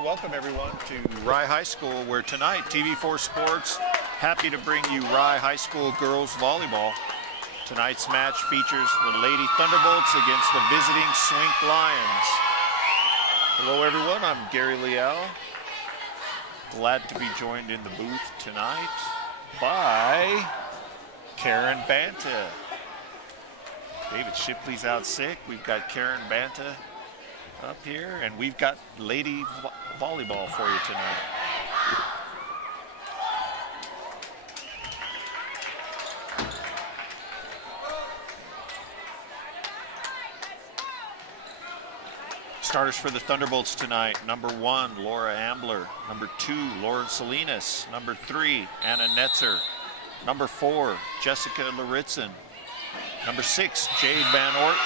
to welcome everyone to Rye High School, where tonight TV4 Sports happy to bring you Rye High School girls volleyball. Tonight's match features the Lady Thunderbolts against the visiting Swink Lions. Hello everyone, I'm Gary Leal. Glad to be joined in the booth tonight by Karen Banta. David Shipley's out sick. We've got Karen Banta up here, and we've got lady volleyball for you tonight. Starters for the Thunderbolts tonight: number 1, Laura Ambler; number 2, Lauren Salinas; number 3, Anna Netzer; number 4, Jessica Laritzen; number 6, Jade Van Ort;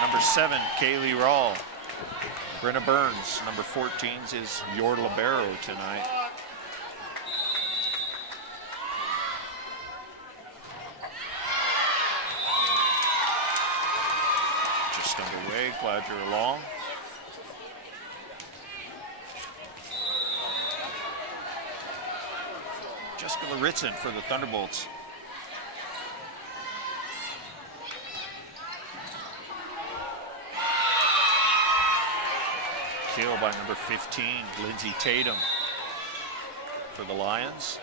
number 7, Kaylee Rawl. Brenna Burns, number 14, is your libero tonight. Just underway, glad you're along. Jessica Laritzen for the Thunderbolts. Kill by number 15, Lindsay Tatum for the Lions.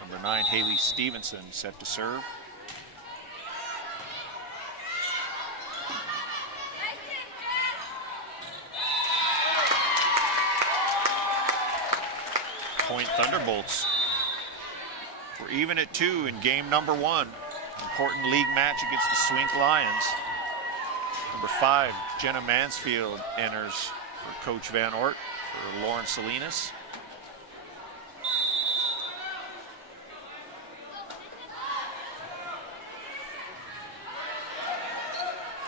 Number 9, Haley Stevenson, set to serve. Point Thunderbolts. We're even at 2 in game number 1. Important league match against the Swink Lions. Number 5, Jenna Mansfield enters for Coach Van Ort for Lauren Salinas.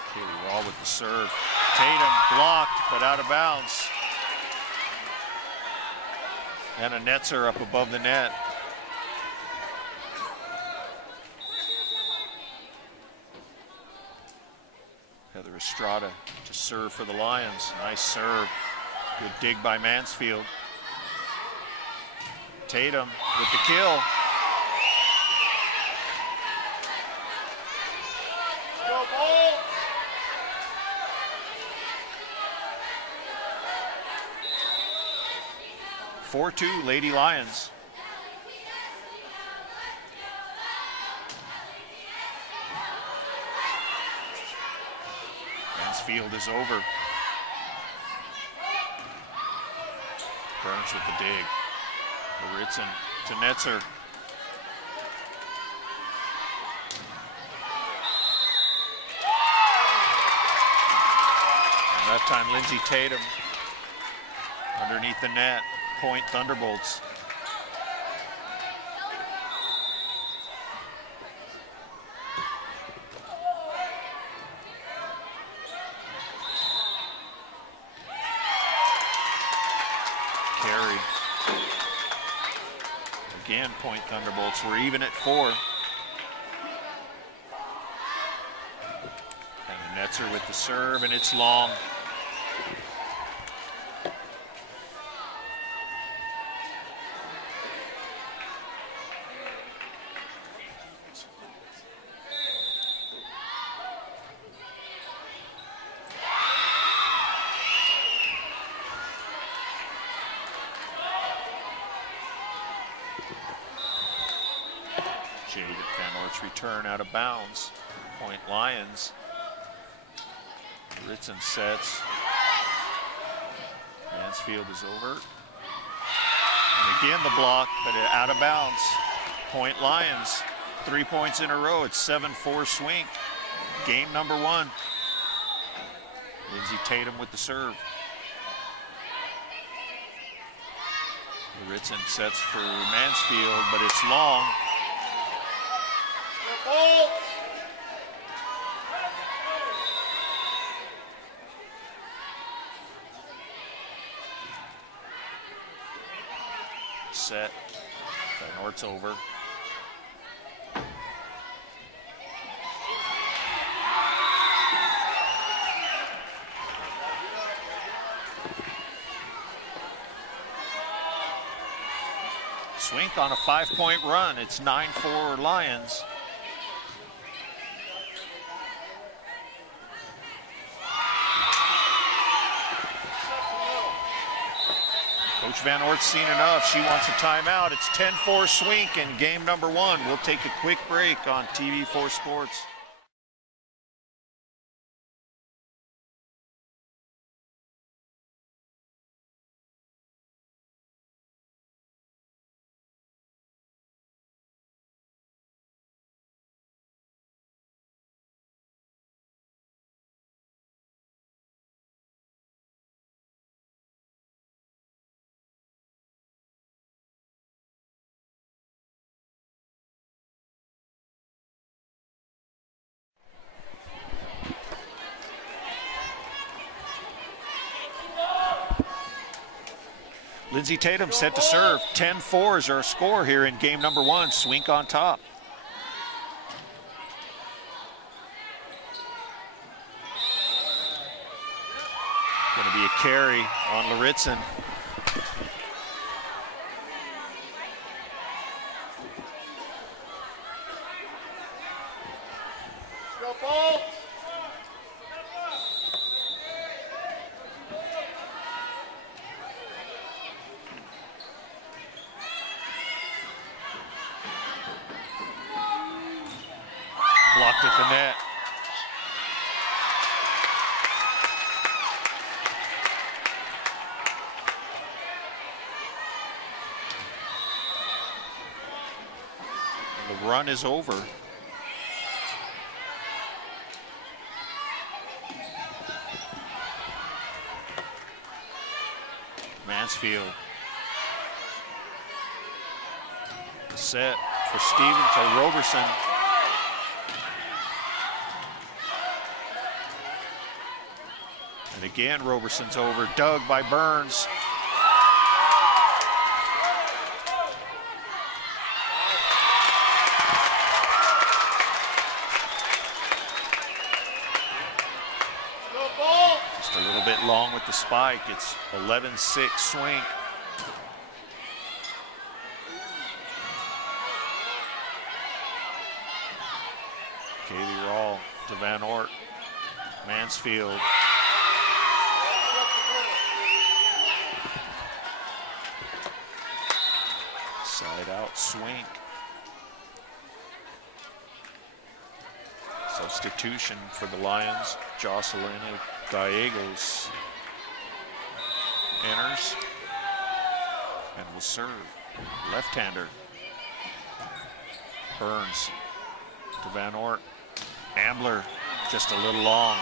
Kaylee Raw with the serve. Tatum blocked, but out of bounds. Anna Netzer up above the net. Heather Estrada to serve for the Lions. Nice serve. Good dig by Mansfield. Tatum with the kill. Go ball. (4-2) Lady Lions. Field is over. Burns with the dig. Laritzen to Netzer. And that time Lindsay Tatum underneath the net. Point Thunderbolts. Again, point Thunderbolts. We're even at 4. And Netzer with the serve, and it's long. Jade Van Ort's return out of bounds. Point Lions. Ritson sets. Mansfield is over. And again the block, but out of bounds. Point Lions. 3 points in a row. It's 7-4 Swink. Game number 1. Lindsay Tatum with the serve. Ritson sets for Mansfield, but it's long. Set. Van Ort's over. Swink on a 5-point run. It's 9-4 Lions. Coach Van Ort's seen enough. She wants a timeout. It's 10-4 Swink in game number 1. We'll take a quick break on TV4 Sports. Lindsay Tatum set to serve. 10-4 is our score here in game number 1. Swink on top. Going to be a carry on Laritzen. Blocked at the net. And the run is over. Mansfield. Set for Stevens or Roberson. And again, Roberson's over, dug by Burns. Just a little bit long with the spike. It's 11-6 Swink. Kaylee Rawl to Van Ort. Mansfield. Side out Swink. Substitution for the Lions. Jocelyn Gallegos enters and will serve. Left-hander. Burns to Van Ort. Ambler just a little long.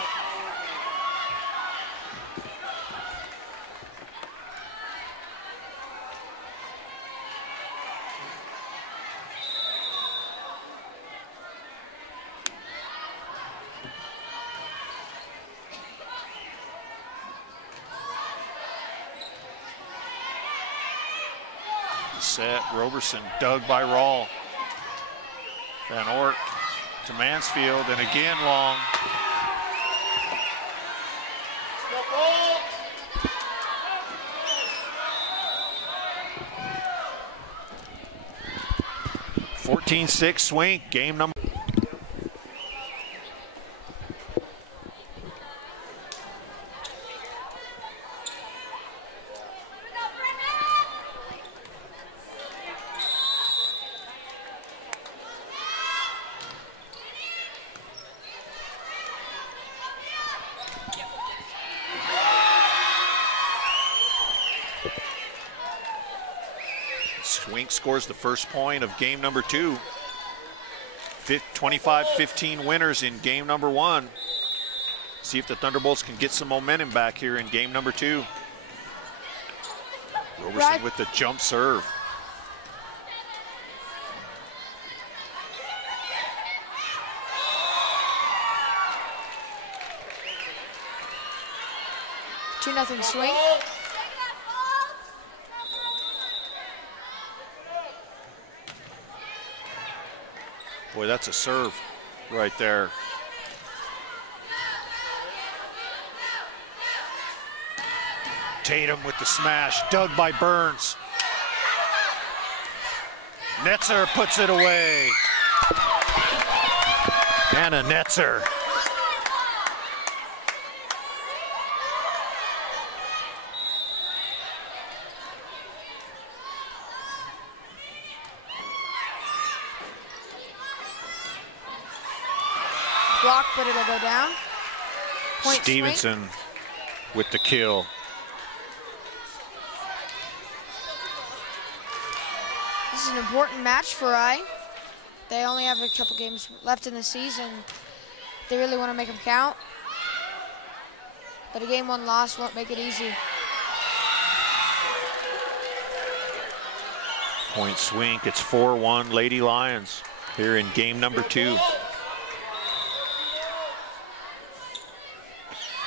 Set, Roberson, dug by Rawl. Van Ort to Mansfield, and again long. (14-6) Swink, game number. Swink scores the first point of game number 2. 25-15 winners in game number 1. See if the Thunderbolts can get some momentum back here in game number 2. Roberson with the jump serve. Two nothing Swink. Boy, that's a serve right there. Tatum with the smash, dug by Burns. Netzer puts it away. Anna Netzer. Block, but it'll go down. Point Stevenson Swink. with the kill. This is an important match for Rye. They only have a couple games left in the season. They really want to make them count. But a game 1 loss won't make it easy. Point Swink, it's 4-1 Lady Lions here in game number 2.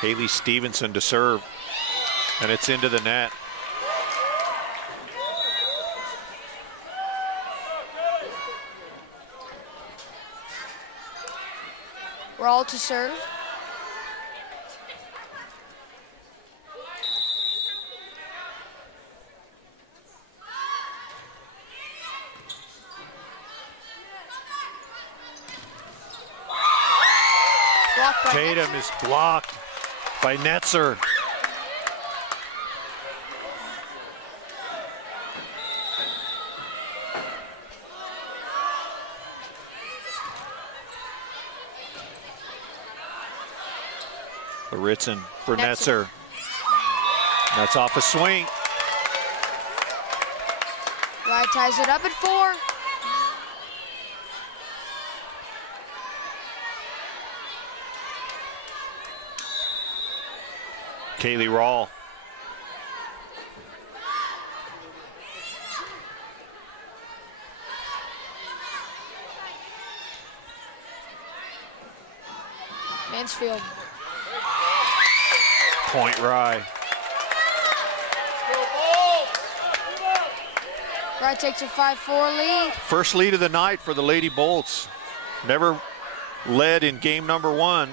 Haley Stevenson to serve, and it's into the net. We're all to serve. Blocked by Tatum Netzer. is blocked by Netzer. Ritson for Netzer. That's off a swing. Rye ties it up at 4. Kaylee Rawl. Mansfield. Point Rye. Rye takes a 5-4 lead. First lead of the night for the Lady Bolts. Never led in game number 1.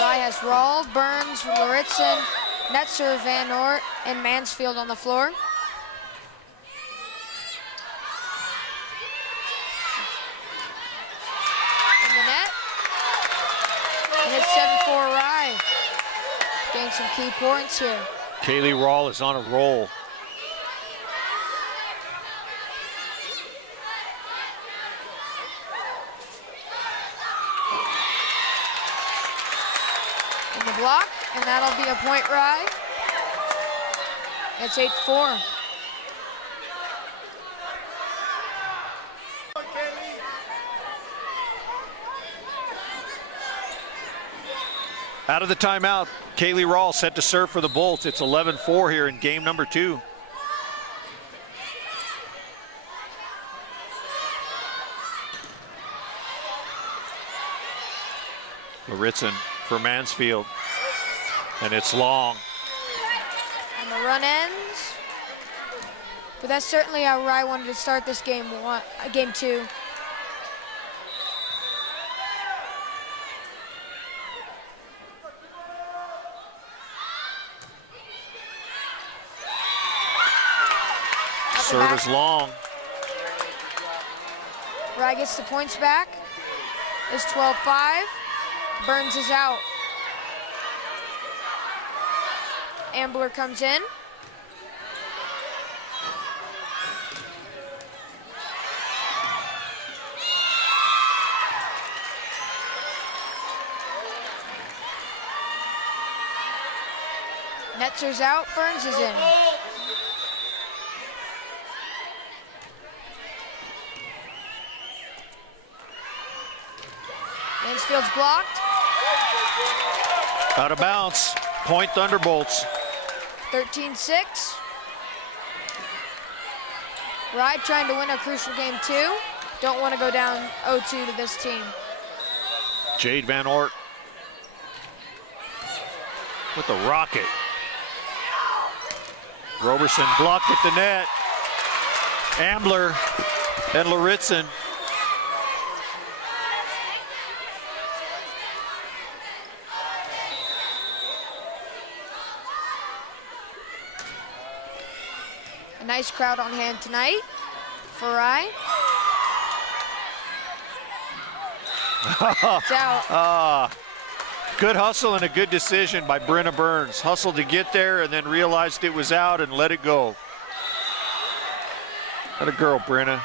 Rye has Rawl, Burns, Lauritzen, Netzer, Van Oort, and Mansfield on the floor. It's 7-4 Rye. Getting some key points here. Kaylee Rawl is on a roll. In the block, and that'll be a point Rye. It's 8-4. Out of the timeout, Kaylee Rawl set to serve for the Bolts. It's 11-4 here in game number 2. Lauritzen for Mansfield, and it's long. And the run ends. But that's certainly how Rye wanted to start this game 2. Serve is long. Rye gets the points back. It's 12-5. Burns is out. Ambler comes in. Netzer's out, Burns is in. Mansfield's blocked. Out of bounds. Point Thunderbolts. 13-6. Rye trying to win a crucial game 2. Don't want to go down 0-2 to this team. Jade Van Oort with the rocket. Roberson blocked at the net. Ambler and Lauritzen. nice crowd on hand tonight for Rye. It's out. Good hustle and a good decision by Brenna Burns. Hustled to get there and then realized it was out and let it go. What a girl, Brenna.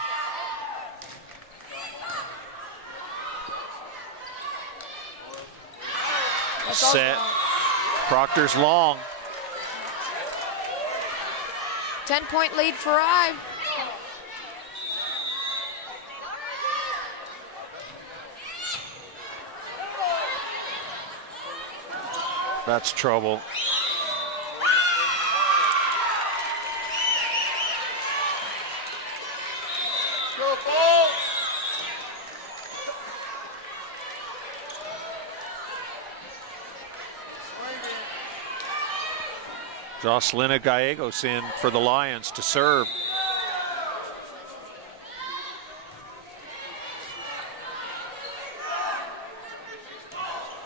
Set. Proctor's long. 10-point lead for Rye. That's trouble. Jocelyn Gallegos in for the Lions to serve.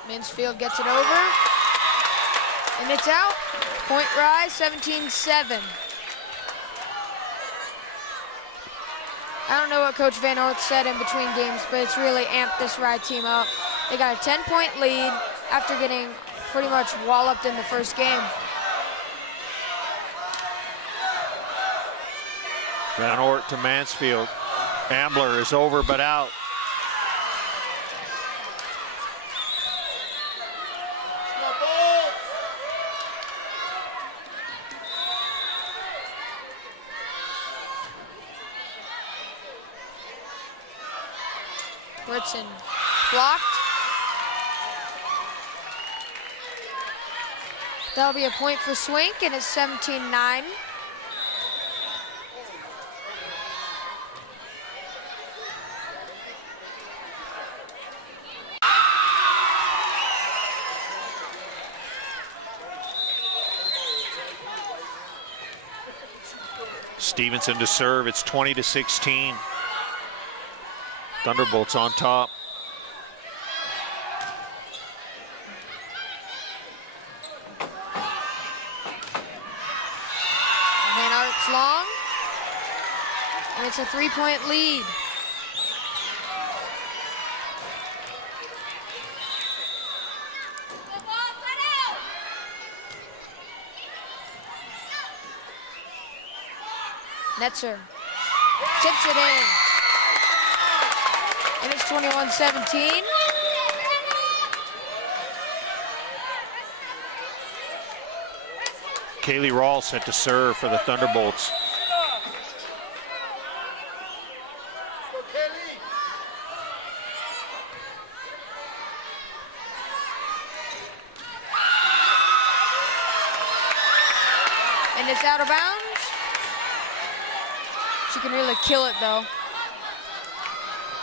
Mansfield gets it over. And it's out. Point Rye, 17-7. I don't know what Coach Van Orth said in between games, but it's really amped this Rye team up. They got a 10-point lead after getting pretty much walloped in the first game. Van Orth to Mansfield. Ambler is over but out. Britzen blocked. That'll be a point for Swink, and it's 17-9. Stevenson to serve. It's 20-16. Thunderbolts on top. Van Art's long. And it's a 3-point lead. Netzer tips it in. And it's 21-17. Kaylee Rawls set to serve for the Thunderbolts. And it's out of bounds. She can really kill it though.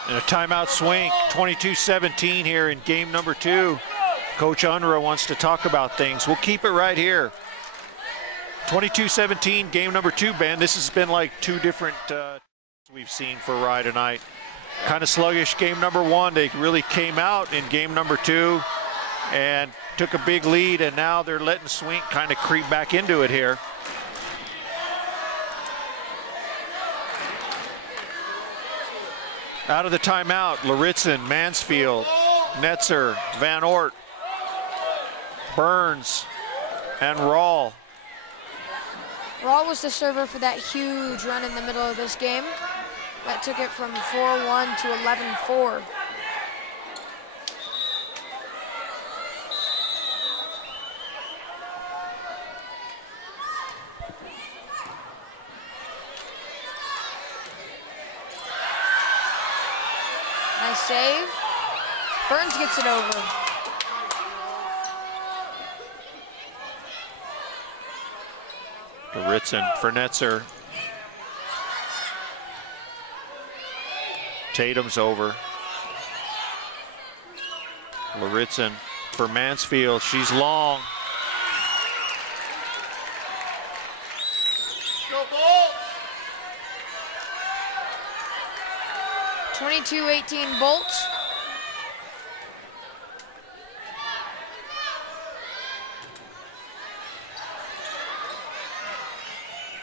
And a timeout Swink, 22-17 here in game number 2. Coach Unruh wants to talk about things. We'll keep it right here. 22-17, game number 2, Ben. This has been like 2 different we've seen for Rye tonight. Kind of sluggish game number 1. They really came out in game number 2 and took a big lead, and now they're letting Swink kind of creep back into it here. Out of the timeout, Laritzen, Mansfield, Netzer, Van Ort, Burns, and Rawl. Rawl was the server for that huge run in the middle of this game. That took it from 4-1 to 11-4. Nice save. Burns gets it over. Laritzen for Netzer. Tatum's over. Laritzen for Mansfield. She's long. 22-18 Bolts.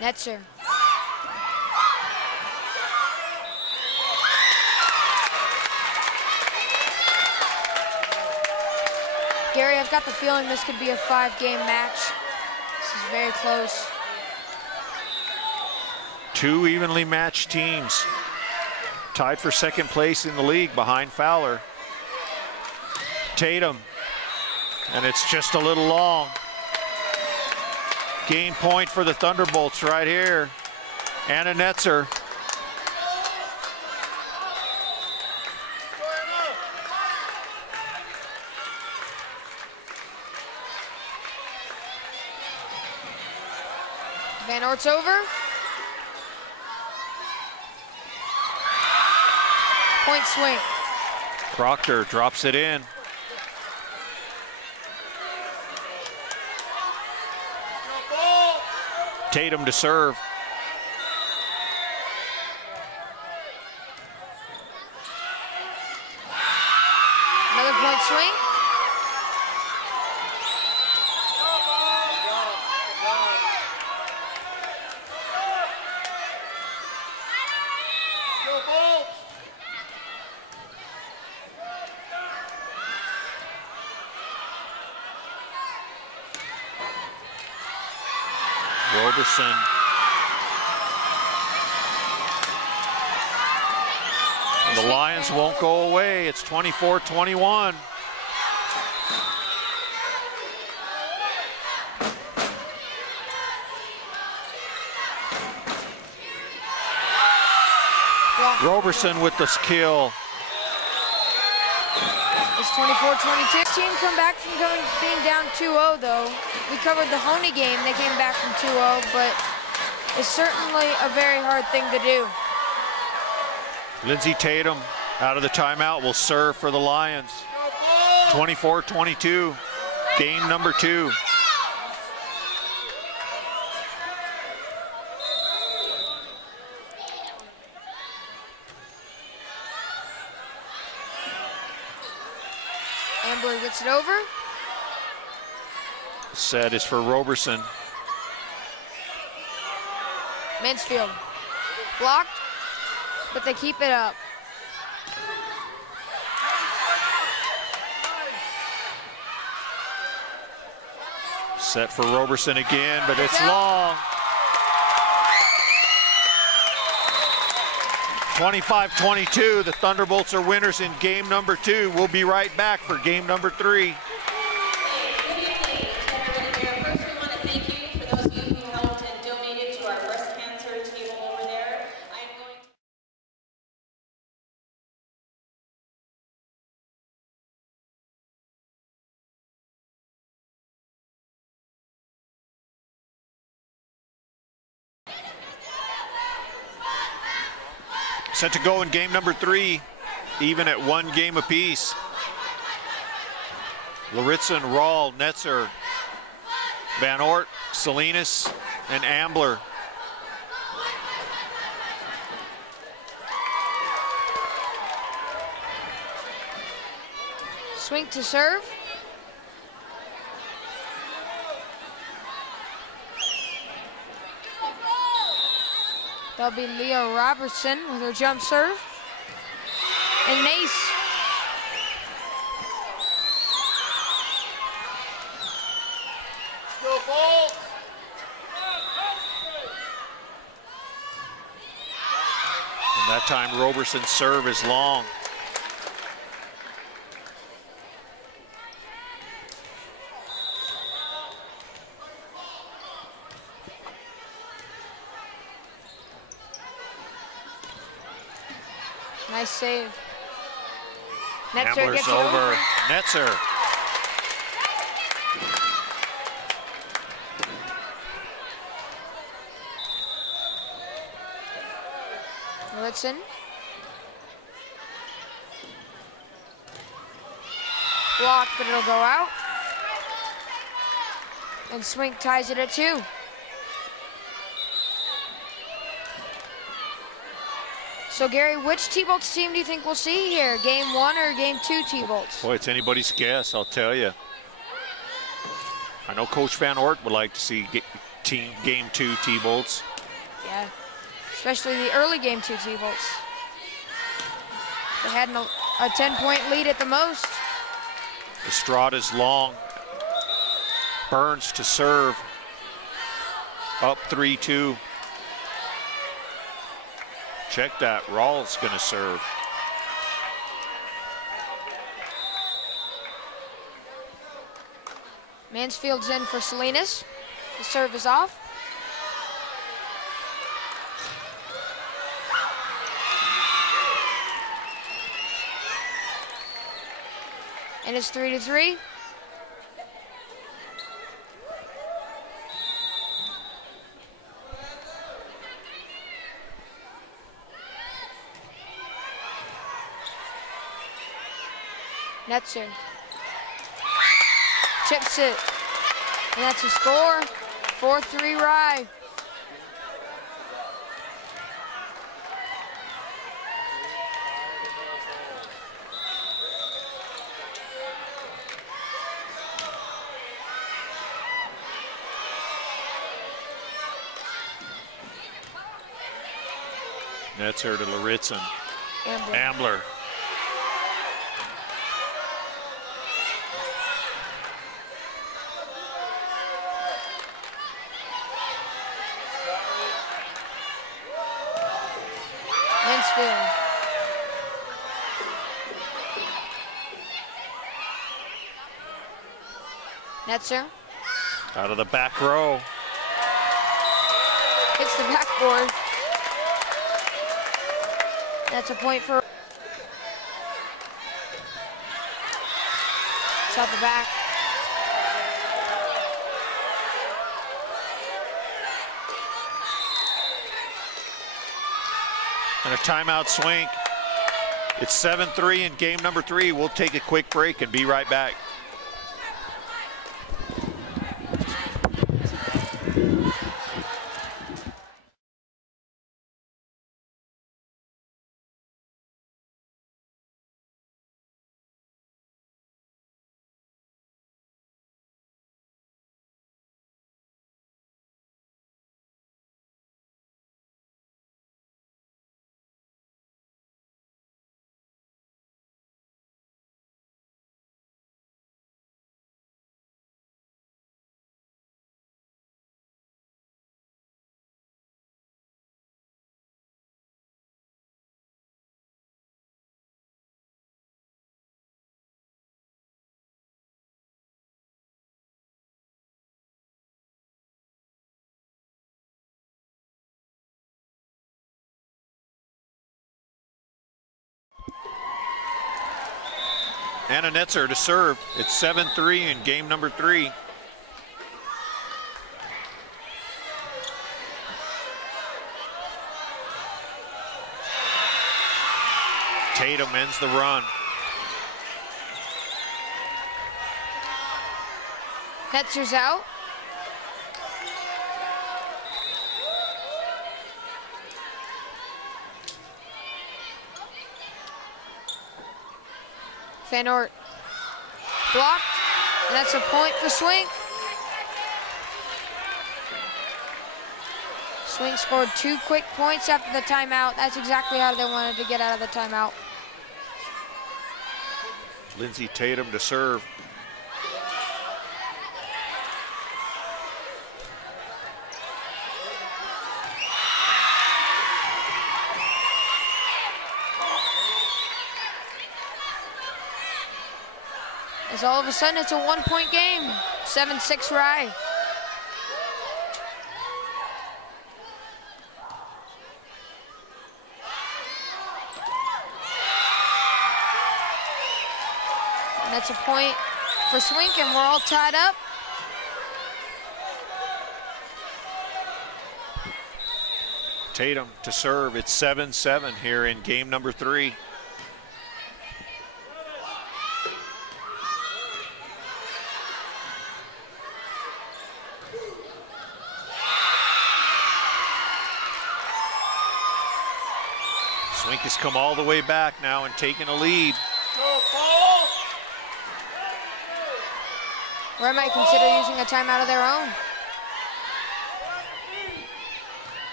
Netzer got the feeling this could be a 5-game match. This is very close. Two evenly matched teams, tied for second place in the league behind Fowler. Tatum, and it's just a little long. Game point for the Thunderbolts right here. Anna Netzer. Van Ort's over. Point Swink. Proctor drops it in. Tatum to serve. Another point Swink. Roberson. The Lions won't go away. It's 24-21. Roberson with the kill. It's 24-22. Team come back from being down 2-0 though. We covered the Honey game. They came back from 2-0, but it's certainly a very hard thing to do. Lindsay Tatum out of the timeout will serve for the Lions. 24-22, game number 2. Ambler gets it over. Set is for Roberson. Mansfield blocked, but they keep it up. Set for Roberson again, but it's long. 25-22, the Thunderbolts are winners in game number 2. We'll be right back for game number 3. Set to go in game number 3, even at 1 game apiece. Laritza, Rahl, Netzer, Van Ort, Salinas, and Ambler. Swink to serve. That'll be Leah Robertson with her jump serve. And Nace. And that time Roberson's serve is long. Nice save. Netzer Ambler's gets over. Netzer. Willitson. Blocked, but it'll go out. And Swink ties it at 2. So Gary, which T-Bolts team do you think we'll see here? Game 1 or game 2 T-Bolts? Boy, it's anybody's guess, I'll tell you. I know Coach Van Ort would like to see game 2 T-Bolts. Yeah, especially the early game 2 T-Bolts. They had a 10-point lead at the most. Estrada's long Burns to serve. Up 3-2. Check that. Rawls going to serve. Mansfield's in for Salinas. The serve is off. And it's 3-3. Netzer chips it, and that's a score. 4-3 Rye. Netzer to Laritzen. Ambler. Mansfield. Netzer. Out of the back row. Hits the backboard. That's a point for. It's out the back. And a timeout, Swink. It's 7-3 in game number 3. We'll take a quick break and be right back. Anna Netzer to serve. It's 7-3 in game number 3. Tatum ends the run. Netzer's out. Van Oort blocked, and that's a point for Swink. Swink scored 2 quick points after the timeout. That's exactly how they wanted to get out of the timeout. Lindsay Tatum to serve. As all of a sudden it's a 1-point game. 7-6 Rye. And that's a point for Swink, and we're all tied up. Tatum to serve. It's 7-7 here in game number 3. Swink has come all the way back now and taken a lead. Or might consider using a timeout of their own.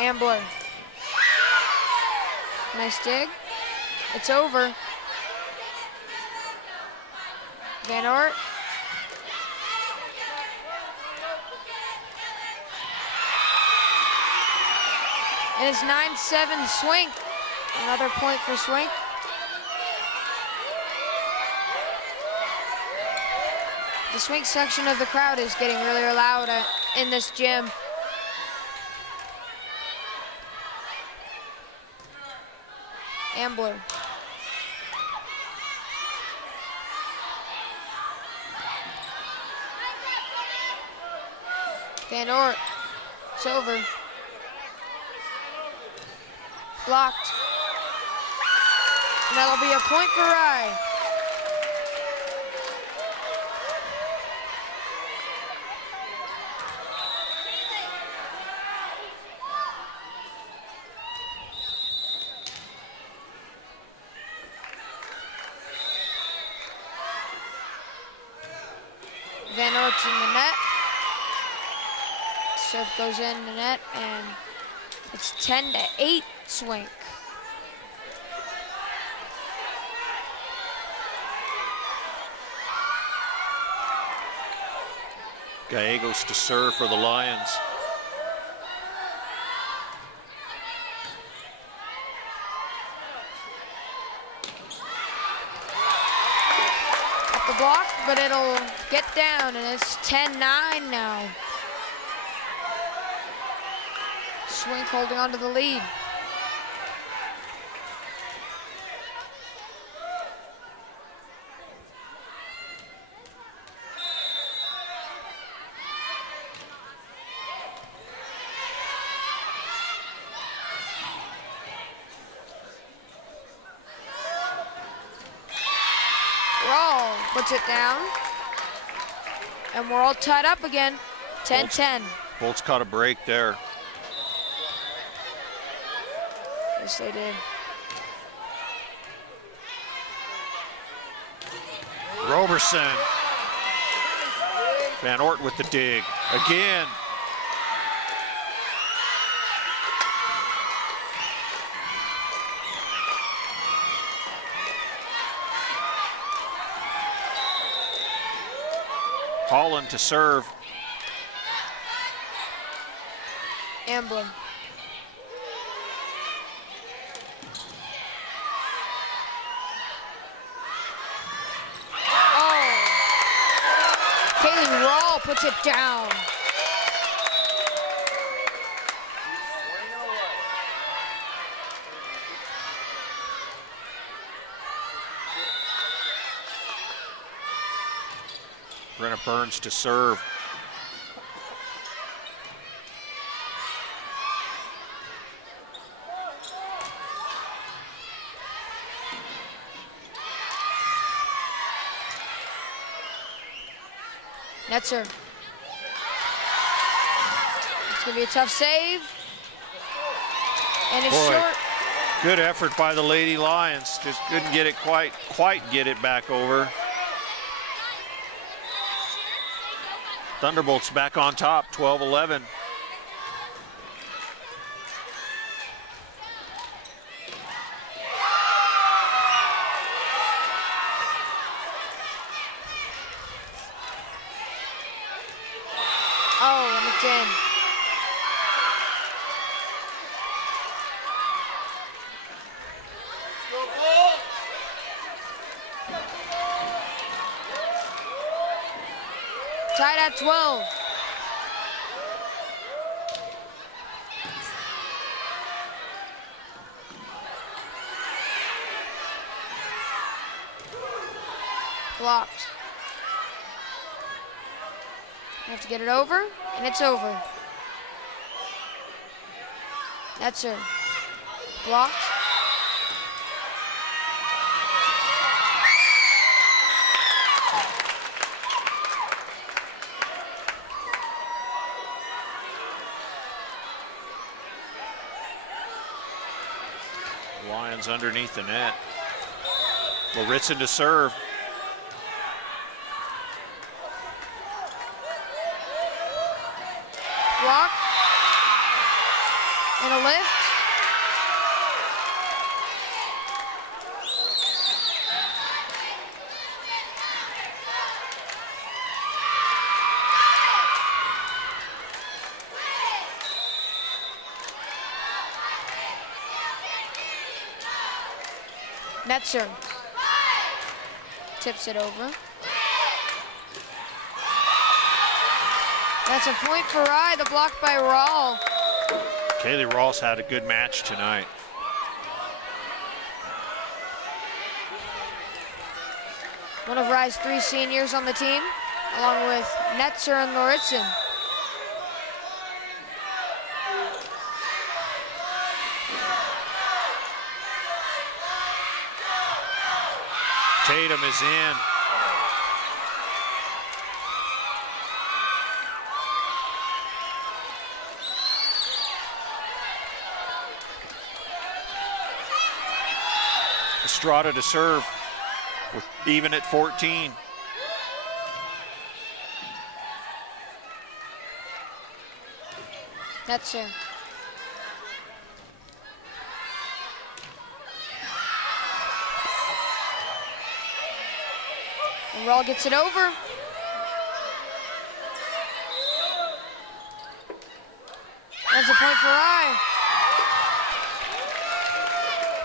Ambler. Nice dig. It's over. Van Ort. And it's 9-7 Swink. Another point for Swink. The Swink section of the crowd is getting really loud in this gym. Ambler. Van Ort. It's over. Blocked. And that'll be a point for Rye. Van Ort's in the net. Serve goes in the net, and it's 10-8 Swink. Gallegos to serve for the Lions. Off the block, but it'll get down, and it's 10-9 now. Swink holding on to the lead. Raw puts it down. And we're all tied up again. 10-10. Bolts caught a break there. Yes, they did. Roberson. Van Ort with the dig. Again. Holland to serve. Ambler. Raw puts it down. Brenna Burns to serve. Netzer. It's gonna be a tough save. And it's short. Good effort by the Lady Lions. Just couldn't get it quite get it back over. Thunderbolts back on top, 12-11. Oh, and it's in. Tied at 12. Blocked. Have to get it over, and it's over. That's her. Blocked. Lions underneath the net. Laritson to serve. Block. And a lift. Netzer tips it over. That's a point for Rye, the block by Rawl. Kaylee Rawls had a good match tonight. One of Rye's 3 seniors on the team, along with Netzer and Lauritsen. Tatum is in. Estrada to serve, with even at 14. Netzer. And Rawl gets it over. That's a point for Rye.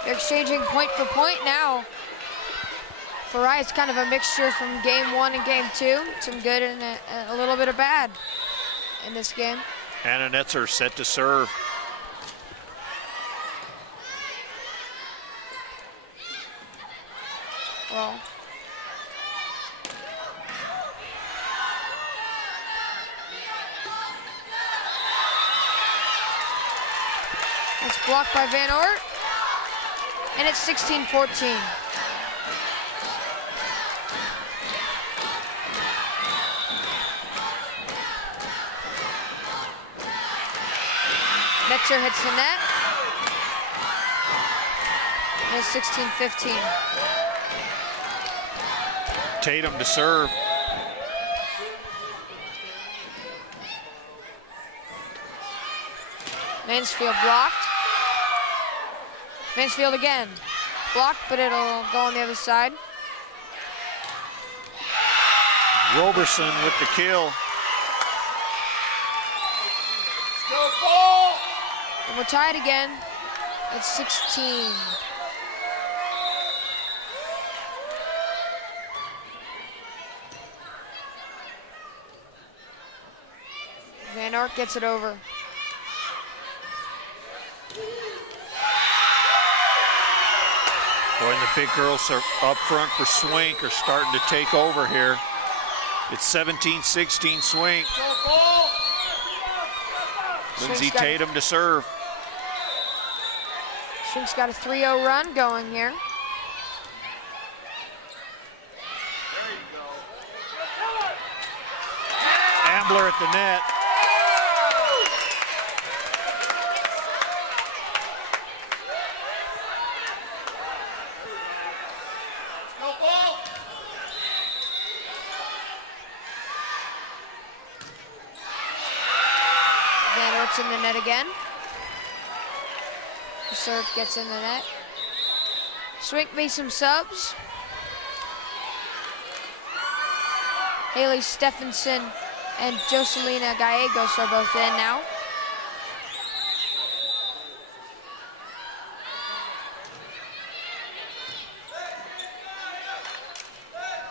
They're exchanging point for point now. For Rye, it's kind of a mixture from game 1 and game 2. Some good and a little bit of bad in this game. Anna Netzer set to serve. Rawl. It's blocked by Van Ort. And it's 16-14. Netzer hits the net. And it's 16-15. Tatum to serve. Mansfield blocked. Mansfield again. Blocked, but it'll go on the other side. Roberson with the kill. And we're tied again. It's 16. Van Ort gets it over. Boy, and the big girls are up front for Swink are starting to take over here. It's 17-16 Swink. Lindsay Tatum to serve. Swink's got a 3-0 run going here. Ambler at the net. Van Ort's in the net again. The serve gets in the net. Swink made some subs. Haley Stephenson and Jocelina Gallegos are both in now.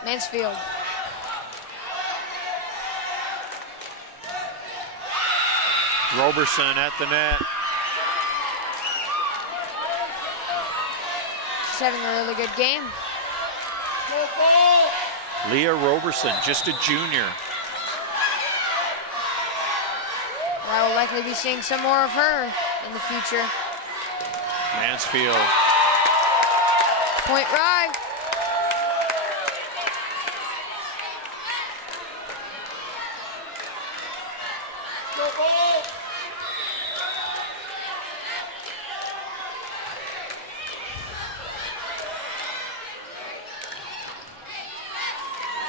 Mansfield. Roberson at the net. She's having a really good game. Leah Roberson, just a junior. I will likely be seeing some more of her in the future. Mansfield. Point Rye.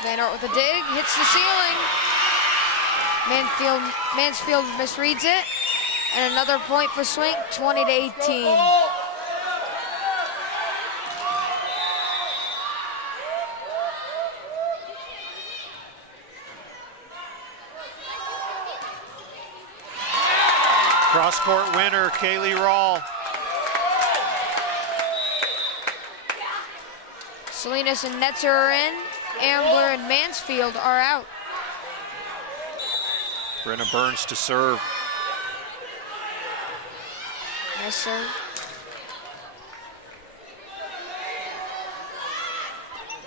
Van Ort with a dig, hits the ceiling. Mansfield misreads it. And another point for Swink, 20-18. Cross-court winner, Kaylee Rawl. Salinas and Netzer are in. Ambler and Mansfield are out. Brenna Burns to serve. Nice serve.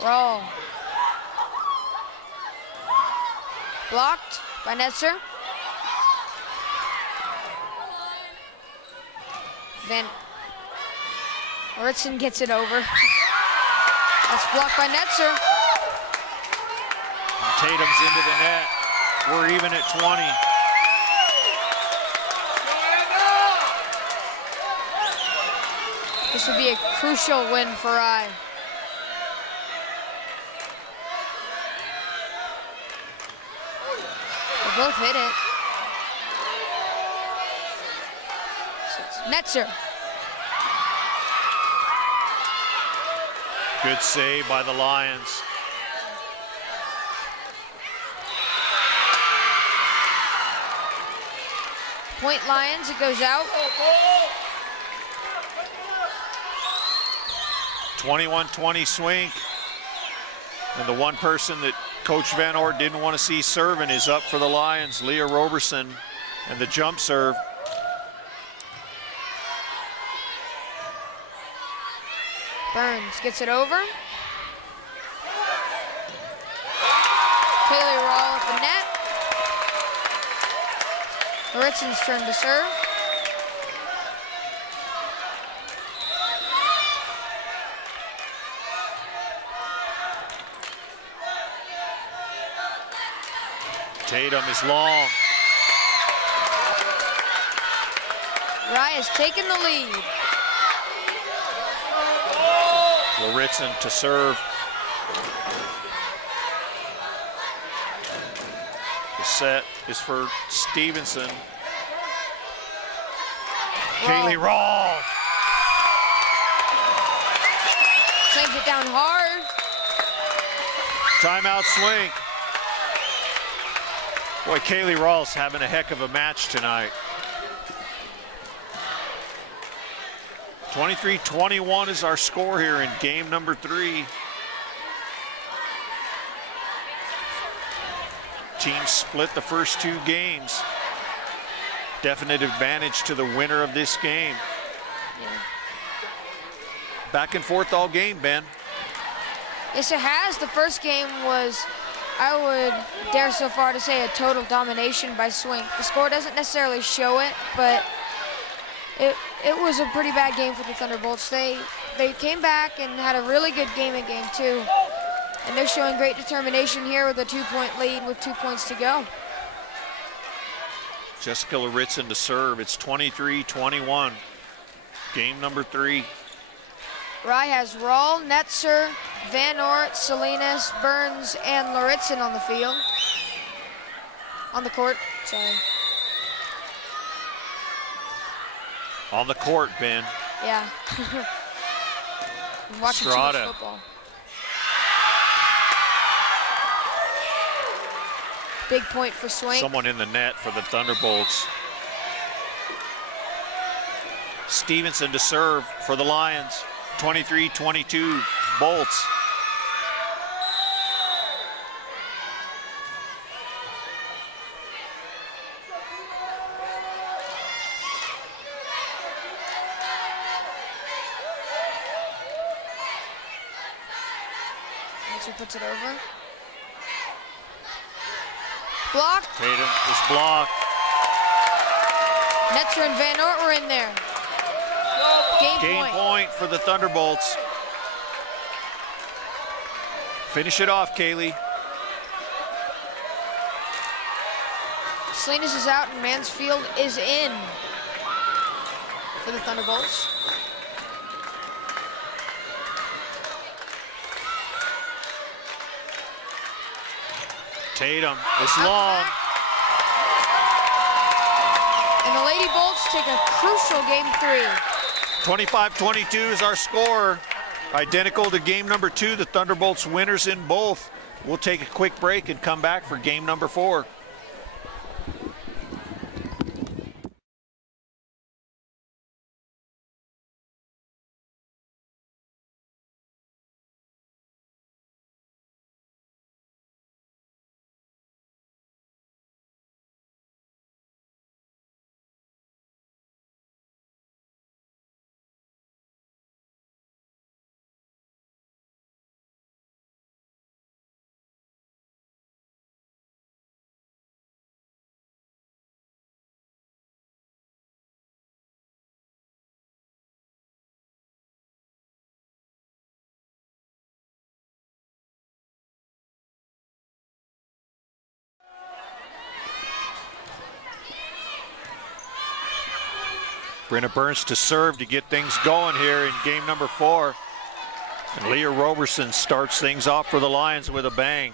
Roll. Blocked by Netzer. Van Oritzen gets it over. That's blocked by Netzer. Tatum's into the net. We're even at 20. This would be a crucial win for Rye. They both hit it. Netzer. Good save by the Lions. Point Lions, it goes out. 21-20 Swink. And the one person that Coach Van Ort didn't want to see serving is up for the Lions, Leah Roberson, and the jump serve. Burns gets it over. Kaylee Rawl at the net. Maritzen's turn to serve. Tatum is long. Rye has taken the lead. Loritzen to serve. The set is for Stevenson. Kaylee Rawl. Slams it down hard. Timeout Swink. Boy, Kaylee Rawls having a heck of a match tonight. 23-21 is our score here in game number 3. Teams split the first 2 games. Definite advantage to the winner of this game. Yeah. Back and forth all game, Ben. Yes, it has. The first game was, I would dare so far to say, a total domination by Swink. The score doesn't necessarily show it, but it was a pretty bad game for the Thunderbolts. They came back and had a really good game in game 2. And they're showing great determination here with a 2-point lead with 2 points to go. Jessica Loritzen to serve. It's 23-21. Game number 3. Rye has Rawl, Netzer, Van Ort, Salinas, Burns, and Loritzen on the field. On the court, sorry. On the court, Ben. Yeah. I'm watching too much football. Big point for Swink. Someone in the net for the Thunderbolts. Stevenson to serve for the Lions. 23-22 Bolts. Netzer puts it over. Blocked. Tatum is blocked. Netzer and Van Ort were in there. Game point for the Thunderbolts. Finish it off, Kaylee. Salinas is out and Mansfield is in for the Thunderbolts. Tatum is long. And the Lady Bolts take a crucial game 3. 25-22 is our score. Identical to game number 2. The Thunderbolts winners in both. We'll take a quick break and come back for game number 4. Brenna Burns to serve to get things going here in game number 4. And Leah Roberson starts things off for the Lions with a bang.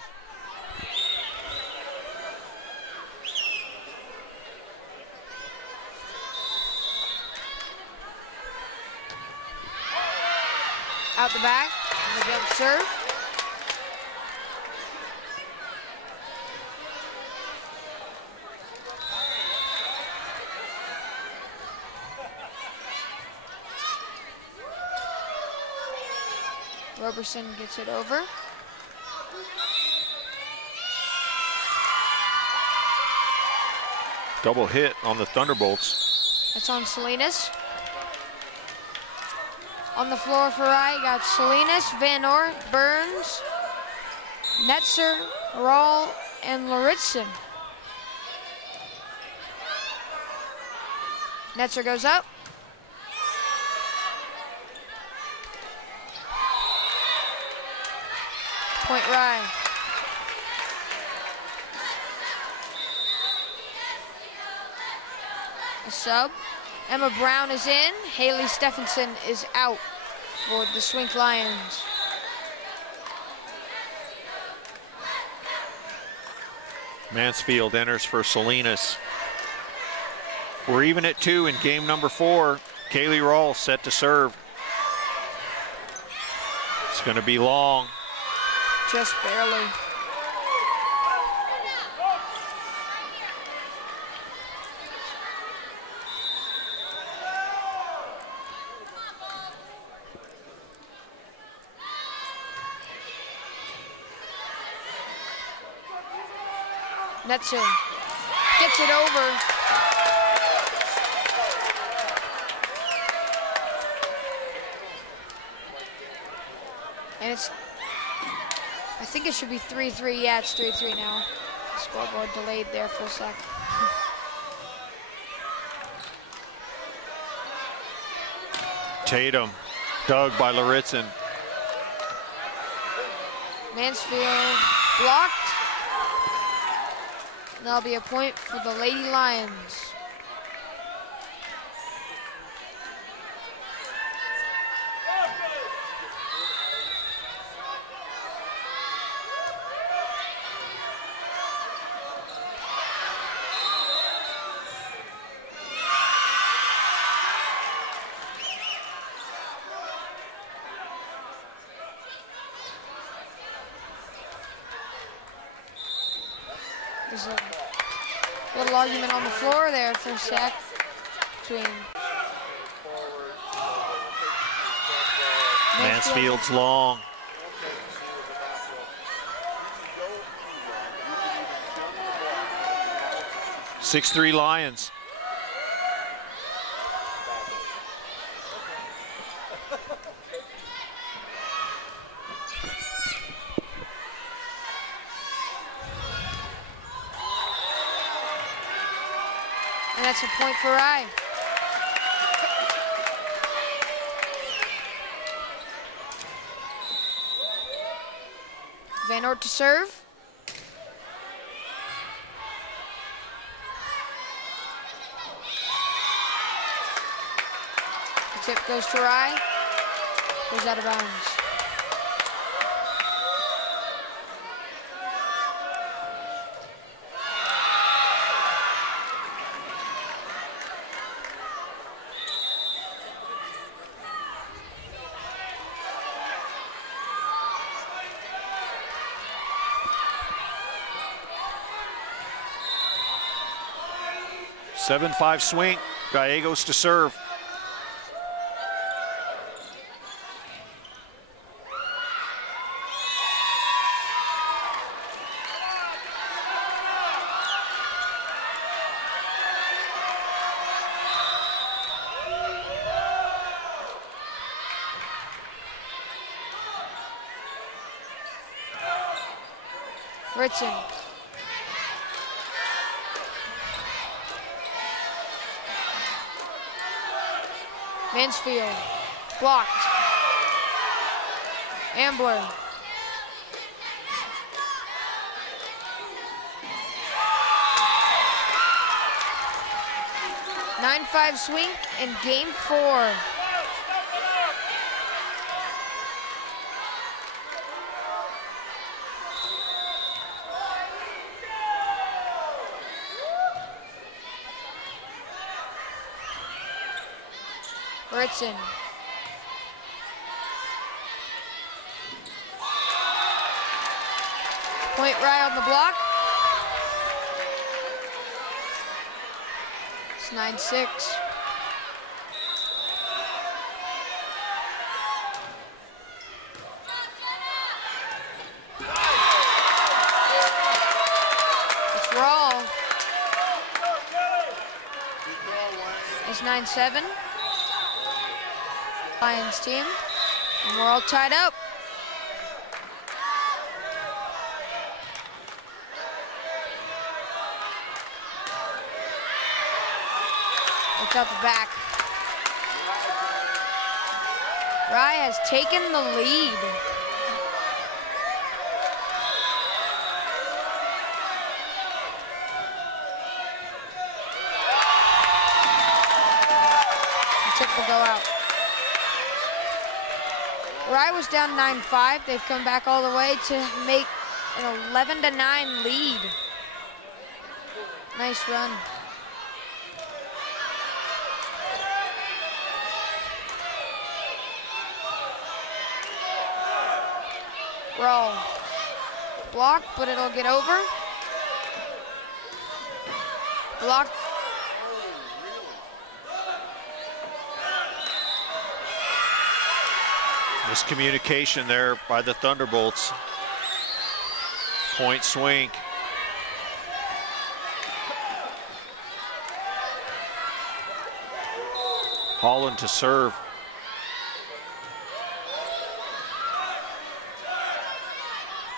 Out the back, and the jump serve. Roberson gets it over. Double hit on the Thunderbolts. That's on Salinas. On the floor for Rye, you got Salinas, Van Ort, Burns, Netzer, Rawl, and Lauritsen. Netzer goes up. Point Rye. A sub. Emma Brown is in. Haley Stephenson is out for the Swink Lions. Mansfield enters for Salinas. We're even at 2 in game number 4. Kaylee Rawl set to serve. It's going to be long. Just barely. Netzer gets it over. And it's, I think it should be 3-3. Yeah, it's 3-3 now. Scoreboard delayed there for a sec. Tatum, dug by Lauritsen. Mansfield blocked. And that'll be a point for the Lady Lions. There's a little argument on the floor there for a sec between Mansfield's long. (6-3) Lions. And that's a point for Rye. Van Ort to serve. The tip goes to Rye. Goes out of bounds. (7-5) Swink. Gallegos to serve. Ritson. Mansfield, blocked. Ambler. 9-5 Swink in game 4. Ritson. Point Rye on the block. It's 9-6. It's Raw. It's 9-7. Lions team. And we're all tied up. Look out the back. Rye has taken the lead. The tip will go out. Rye was down 9-5. They've come back all the way to make an 11-9 lead. Nice run. Roll. Block, but it'll get over. Block. Miscommunication there by the Thunderbolts. Point Swink. Holland to serve.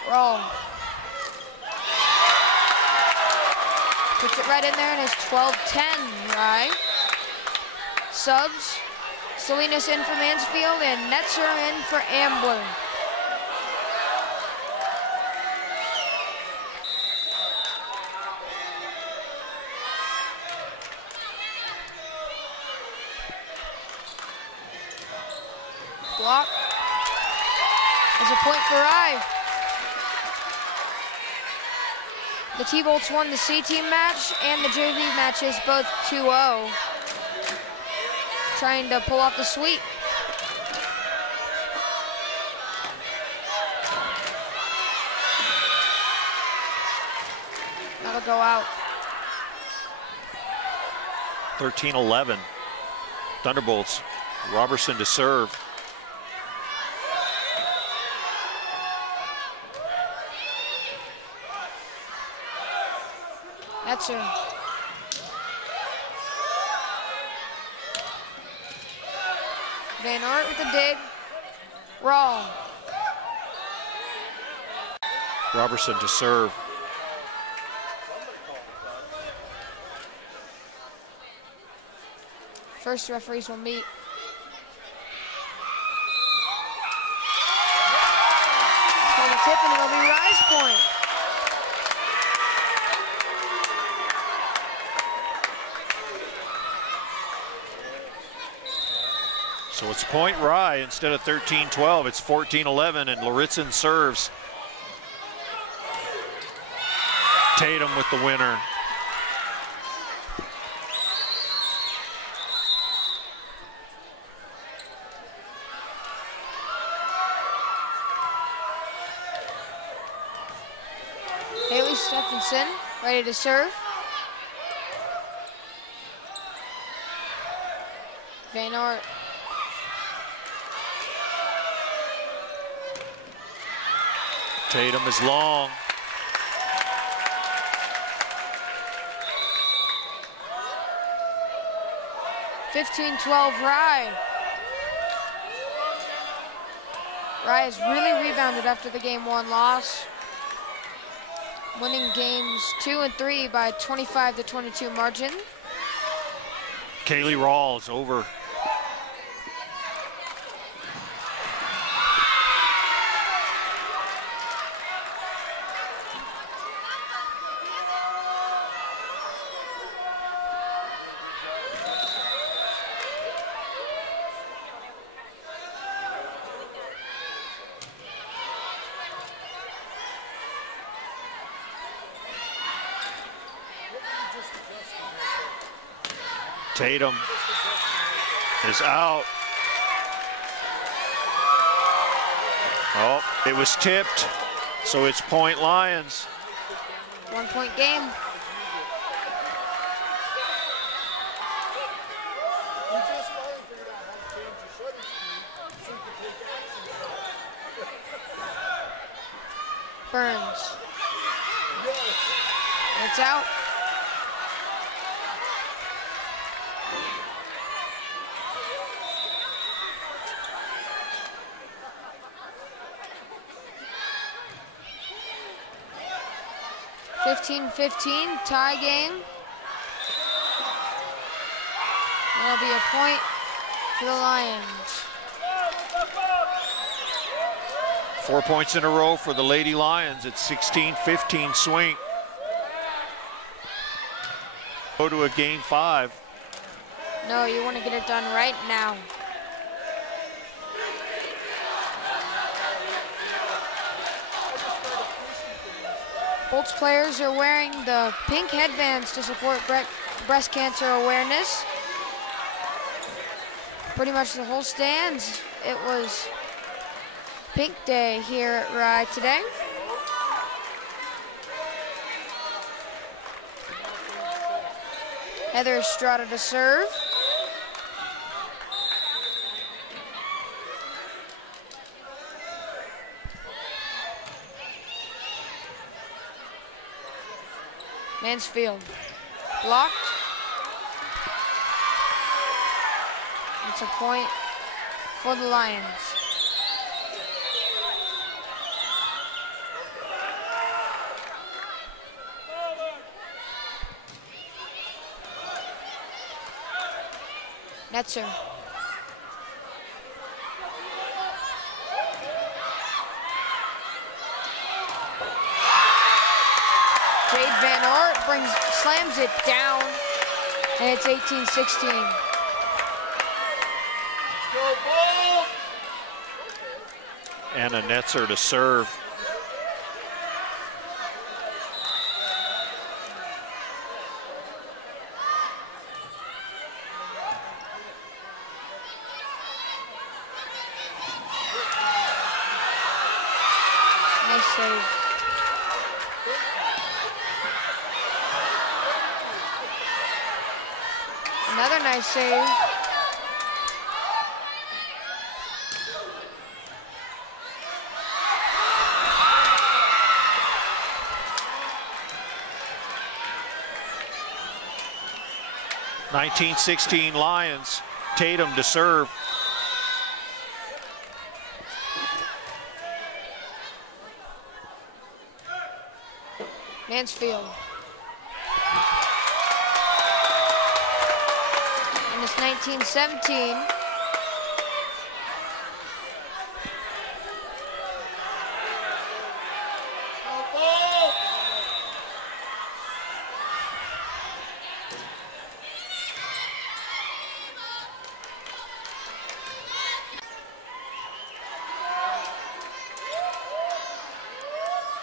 Roll. Puts it right in there and it's 12-10, Rye. Subs. Salinas in for Mansfield and Netzer in for Ambler. Block. There's a point for Rye. The T-Bolts won the C-team match and the JV matches, both 2-0. Trying to pull off the sweep. That'll go out. 13-11. Thunderbolts. Robertson to serve. That's her. Van Aert with the dig. Raw. Robertson to serve. First referees will meet. So the tip and it'll be Rye's point. So it's point Rye instead of 13-12. It's 14-11 and Lauritzen serves. Tatum with the winner. Haley Stephenson ready to serve. Van Aert. Tatum is long. (15-12) Rye. Rye has really rebounded after the game 1 loss, winning games 2 and 3 by 25-22 margin. Kaylee Rawls over. Tatum is out. Oh, it was tipped, so it's point Lions. 1 point game. Burns. It's out. (15-15) tie game. That'll be a point for the Lions. 4 points in a row for the Lady Lions. It's 16-15 Swink. Go to a game 5. No, you want to get it done right now. Bolts players are wearing the pink headbands to support breast cancer awareness. Pretty much the whole stands. It was Pink Day here at Rye today. Heather Estrada to serve. Mansfield blocked. It's a point for the Lions. Netzer. Jade Van Ort slams it down, and it's 18-16. Anna Netzer to serve. Nice save. Another nice save. (19-16) Lions. Tatum to serve. Mansfield. And it's 19-17.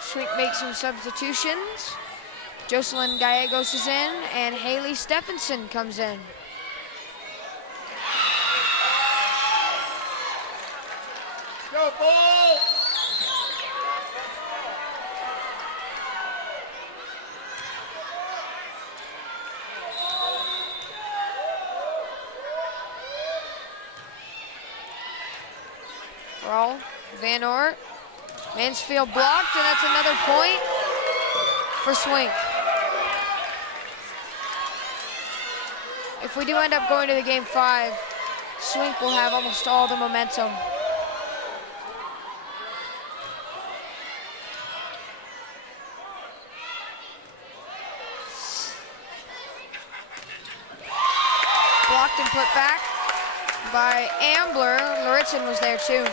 Swink makes some substitutions. Jocelyn Gallegos is in, and Haley Stephenson comes in. Go, ball! Brawl, Van Ort. Mansfield blocked, and that's another point for Swink. If we do end up going to the game 5, Swink will have almost all the momentum. Blocked and put back by Ambler. Loritzen was there too.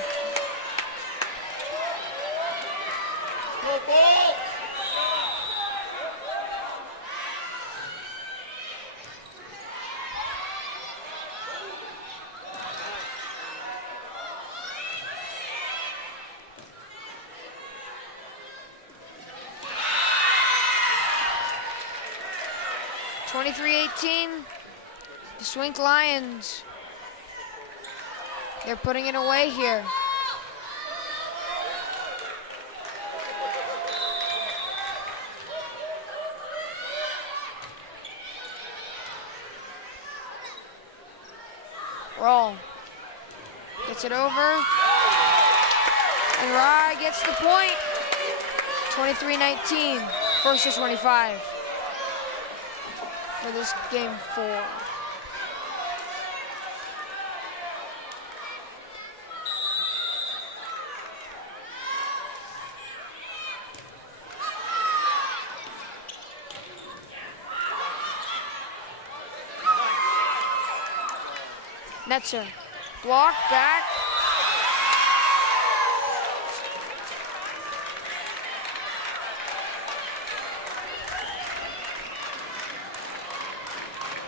Go, ball! The Swink Lions, they're putting it away here. Roll. Gets it over. And Rye gets the point. 23-19, first to 25 for this game 4. Netzer, block back.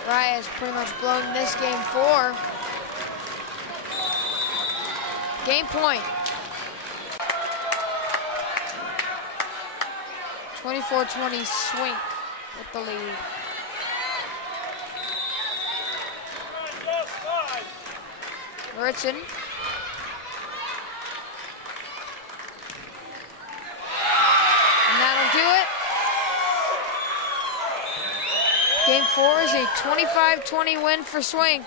Rye has pretty much blown this game 4. Game point. 24-20 Swink with the lead. Ritson. And that'll do it. Game 4 is a 25-20 win for Swink.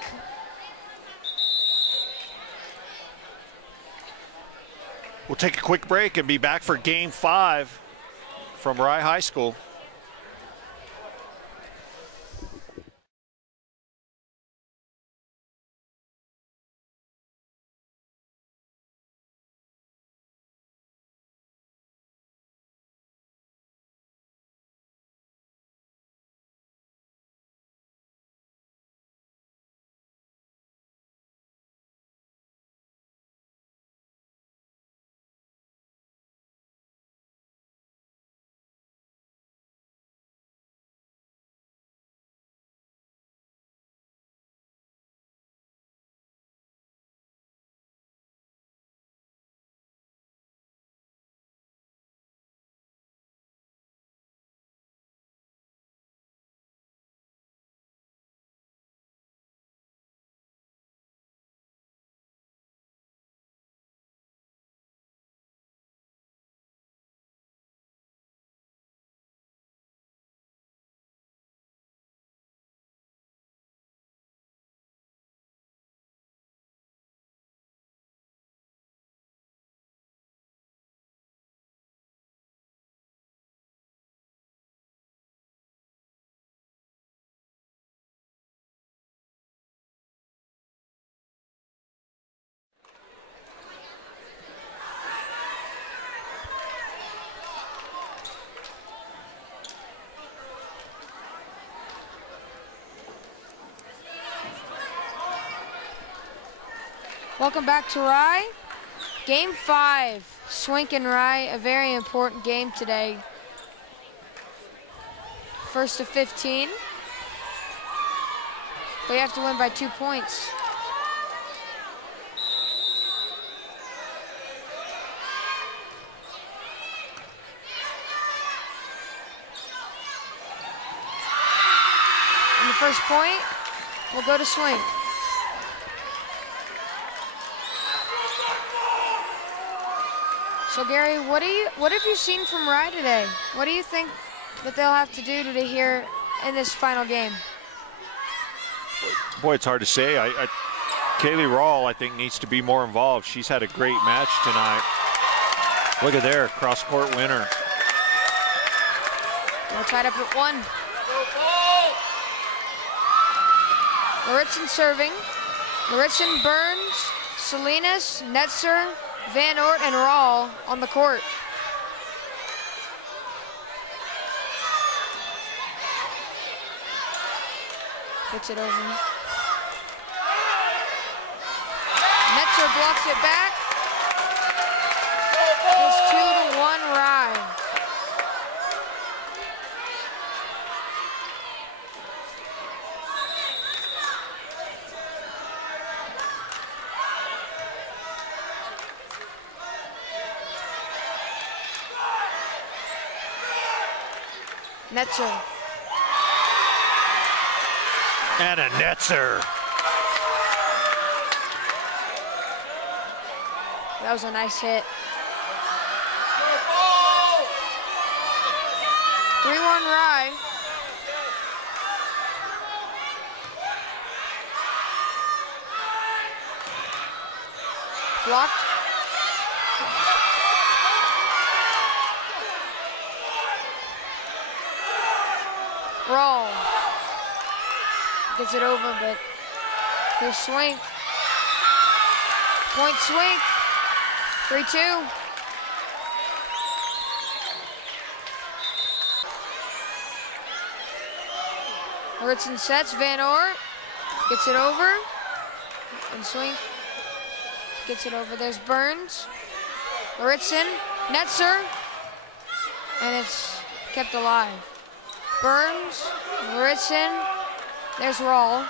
We'll take a quick break and be back for game 5 from Rye High School. Welcome back to Rye. Game 5, Swink and Rye, a very important game today. First to 15. But you have to win by 2 points. And the first point will go to Swink. So Gary, what have you seen from Rye today? What do you think that they'll have to do today here in this final game? Boy, it's hard to say. Kaylee Rawl, I think, needs to be more involved. She's had a great match tonight. Look at there, cross-court winner. We're tied up at 1. Laritson serving. Laritson, Burns, Salinas, Netzer, Van Oort, and Rawl on the court. Puts it over. Netzer blocks it back. It's 2-1 Rye. Netzer. And a netzer. That was a nice hit. 3-1 Rye. Blocked. Roll. Gets it over, but here's Swink. Point Swink. 3-2. Ritson sets, Van Ort gets it over, and Swink gets it over. There's Burns, Ritson, netzer, and it's kept alive. Burns, Ritson, there's Rawl.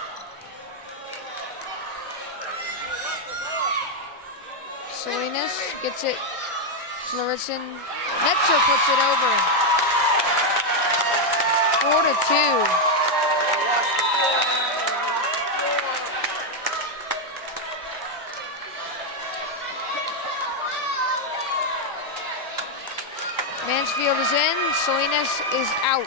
Salinas gets it to Ritson. Netzer puts it over. 4-2. Mansfield is in, Salinas is out.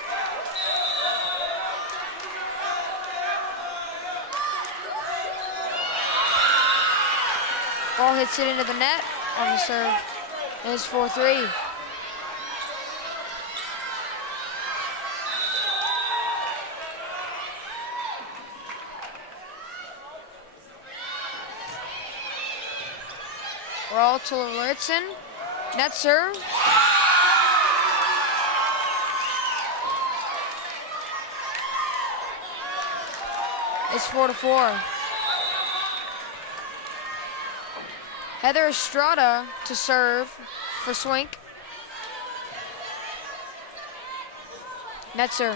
Ball hits it into the net on the serve, and it's 4-3. Rawl to Ritson, netzer. It's 4-4. Heather Estrada to serve for Swink. Netzer.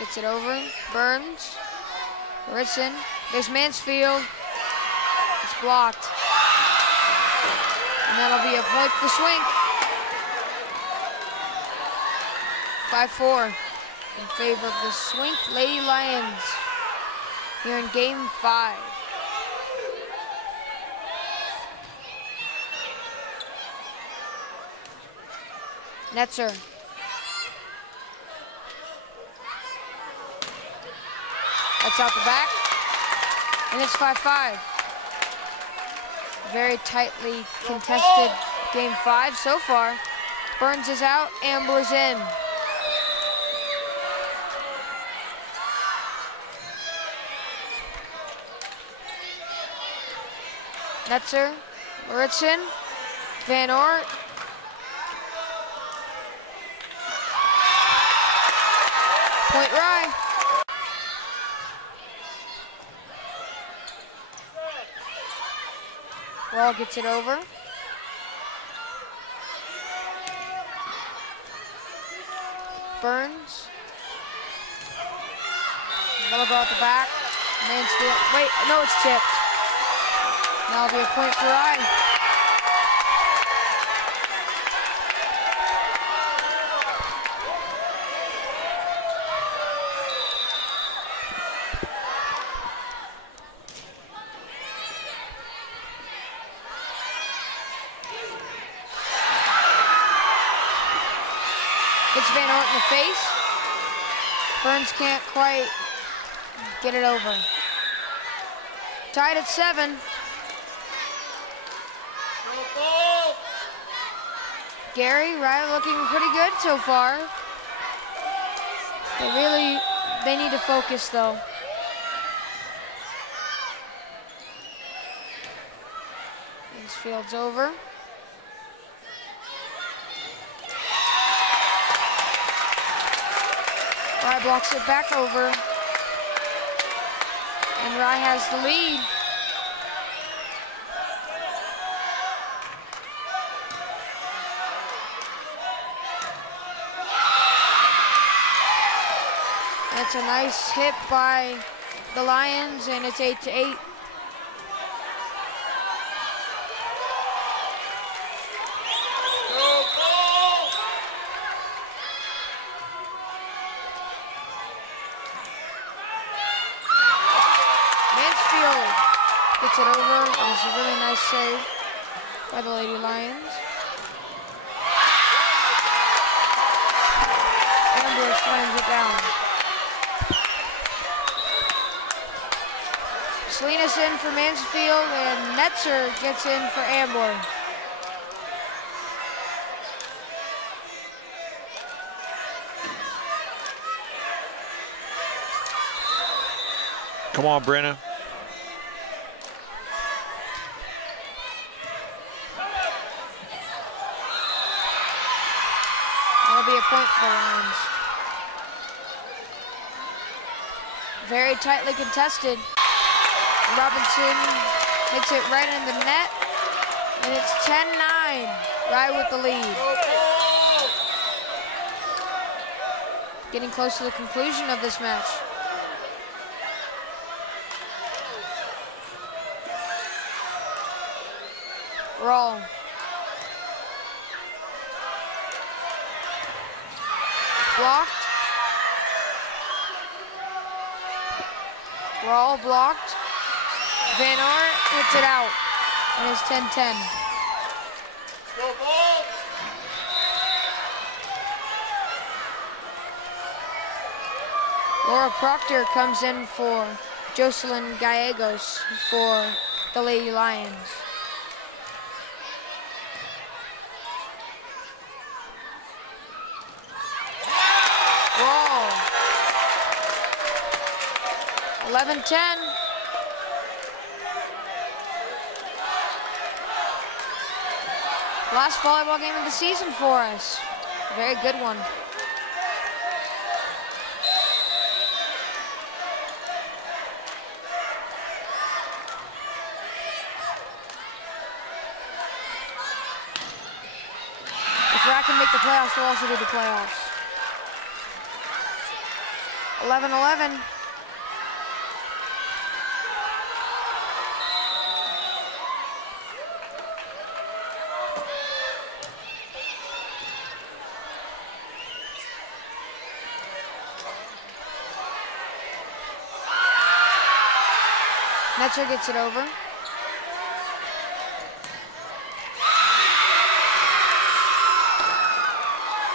Gets it over. Burns. Ritson. There's Mansfield. It's blocked. And that'll be a point for Swink. 5-4 in favor of the Swink Lady Lions here in game 5. Netzer. That's out the back, and it's 5-5. Very tightly contested game 5 so far. Burns is out, Ambler's in. Netzer, Ritson, Van Ort. Point Rye. Rawl gets it over. Burns. That'll go out the back. Mansfield. Wait, no, it's tipped. That'll be a point for Rye. Hits Van Ort in the face. Burns can't quite get it over. Tied at 7. Gary, Rye looking pretty good so far. They need to focus though. Mansfield's over. Rye blocks it back over. And Rye has the lead. That's a nice hit by the Lions, and it's 8-8. gets it over. It was a really nice save by the Lady Lions. Ambler slams it down. Salinas in for Mansfield, and Netzer gets in for Ambler. Come on, Brenna. That'll be a point for the Lions. Very tightly contested. Robinson hits it right in the net, and it's 10-9, right with the lead. Getting close to the conclusion of this match. Roll. Blocked. Roll blocked. Van Aert hits it out, and it's 10-10. Go ball! Laura Proctor comes in for Jocelyn Gallegos for the Lady Lions. Roll. 11-10. Last volleyball game of the season for us. Very good one. If Rack can make the playoffs, we'll also do the playoffs. 11-11. Netzer gets it over.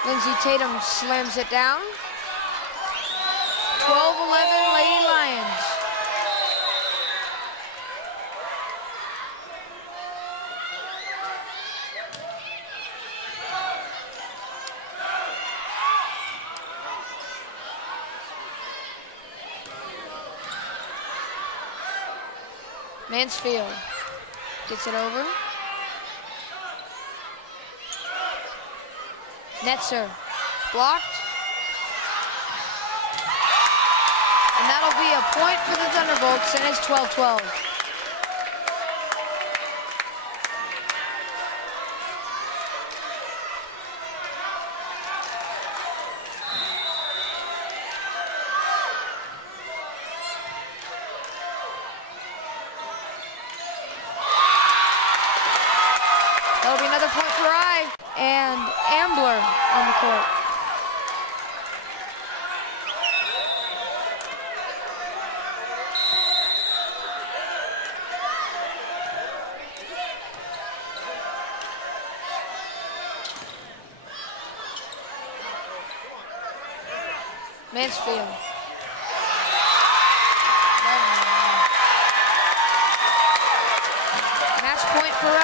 Lindsay Tatum slams it down. 12-11 Lady Lions. Mansfield gets it over. Netzer blocked. And that'll be a point for the Thunderbolts, and it's 12-12. That'll be another point for I, and Ambler on the court. Mansfield. Match point for I.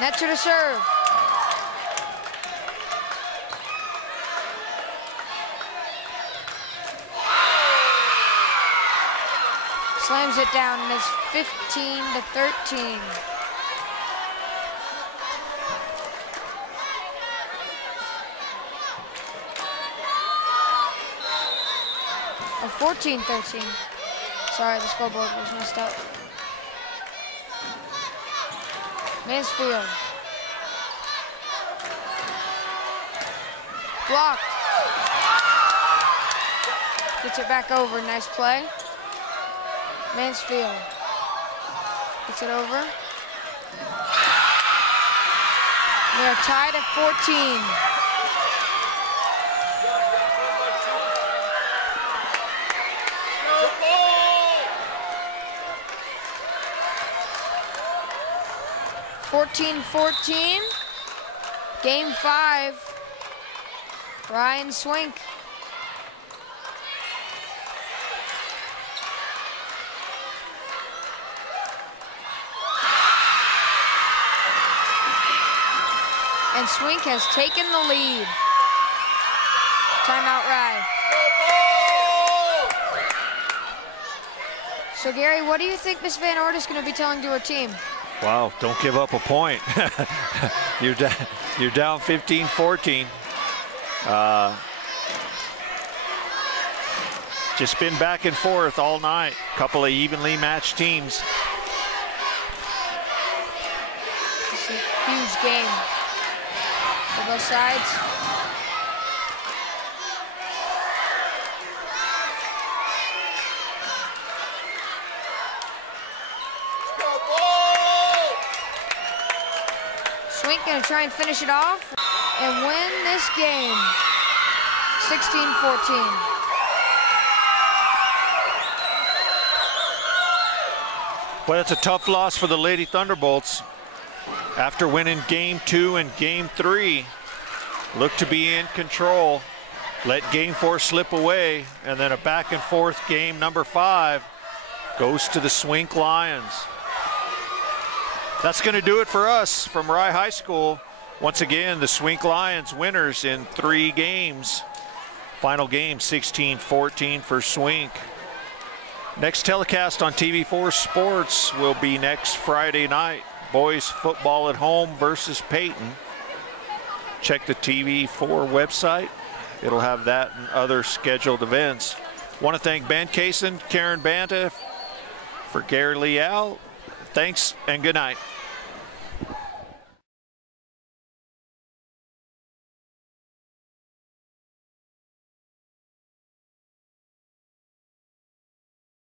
Netzer to serve. Slams it down, and it's 15-13. Or 14-13. Sorry, the scoreboard was messed up. Mansfield. Blocked. Gets it back over, nice play. Mansfield gets it over. We are tied at 14. Go ball! 14-14. Game 5. Ryan Swink. And Swink has taken the lead. Timeout, Rye. So Gary, what do you think Miss Van Ort is going to be telling to her team? Wow, don't give up a point. You're down 15-14. Just been back and forth all night. Couple of evenly matched teams. It's a huge game for both sides. Go ball! Swink gonna try and finish it off and win this game, 16-14. Well, it's a tough loss for the Lady Thunderbolts. After winning game 2 and game 3, look to be in control. Let game 4 slip away, and then a back and forth game number 5 goes to the Swink Lions. That's going to do it for us from Rye High School. Once again, the Swink Lions winners in 3 games. Final game 16-14 for Swink. Next telecast on TV4 Sports will be next Friday night. Boys football at home versus Peyton. Check the TV4 website. It'll have that and other scheduled events. Want to thank Ben Kaysen, Karen Banta, for Gary Leal. Thanks and good night.